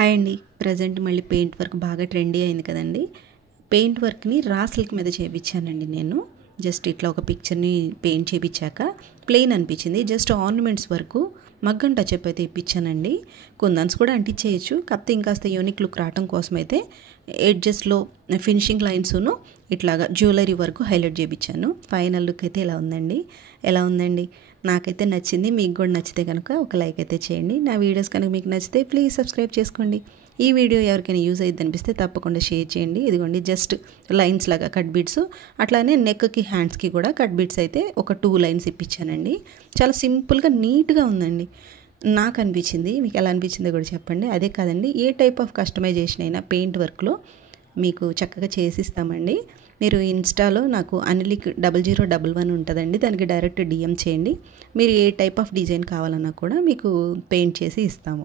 Hi అండి. Present మళ్ళీ paint work బాగా ట్రెండీ అయింది కదండి. పెయింట్ వర్క్ని రా సిల్క్ మీద చేయించానండి నేను. జస్ట్ ఇట్లా ఒక పిక్చర్ని పెయింట్ చేయించాక ప్లెయిన్ అనిపించింది. జస్ట్ ఆర్నమెంట్స్ వరకు మగ్గం టచ్అప్ అయితే ఇప్పించానండి. కుందన్స్ కూడా అంటించేయచ్చు, కాకపోతే ఇంకాస్త యూనిక్ లుక్ రావడం కోసం అయితే ఎడ్జెస్లో ఫినిషింగ్ లైన్స్ను ఇట్లాగా జ్యువెలరీ వరకు హైలైట్ చేయించాను. ఫైనల్ లుక్ అయితే ఇలా ఉందండి. ఎలా ఉందండి? నాకైతే నచ్చింది. మీకు కూడా నచ్చితే కనుక ఒక లైక్ అయితే చేయండి. నా వీడియోస్ కనుక మీకు నచ్చితే ప్లీజ్ సబ్స్క్రైబ్ చేసుకోండి. ఈ వీడియో ఎవరికైనా యూజ్ అయ్యింది అనిపిస్తే తప్పకుండా షేర్ చేయండి. ఇదిగోండి జస్ట్ లైన్స్ లాగా కట్ బిట్స్, అట్లానే నెక్కి హ్యాండ్స్కి కూడా కట్ బిట్స్ అయితే ఒక 2 లైన్స్ ఇప్పించానండి. చాలా సింపుల్గా నీట్గా ఉందండి. నాకు అనిపించింది. మీకు ఎలా అనిపించిందో కూడా చెప్పండి. అదే కాదండి, ఏ టైప్ ఆఫ్ కస్టమైజేషన్ అయినా పెయింట్ వర్క్లో మీకు చక్కగా చేసిస్తామండి. మీరు ఇన్స్టాలో నాకు అనిలిక్ 0011 ఉంటుందండి, దానికి డైరెక్ట్ డిఎం చేయండి. మీరు ఏ టైప్ ఆఫ్ డిజైన్ కావాలన్నా కూడా మీకు పెయింట్ చేసి ఇస్తాము.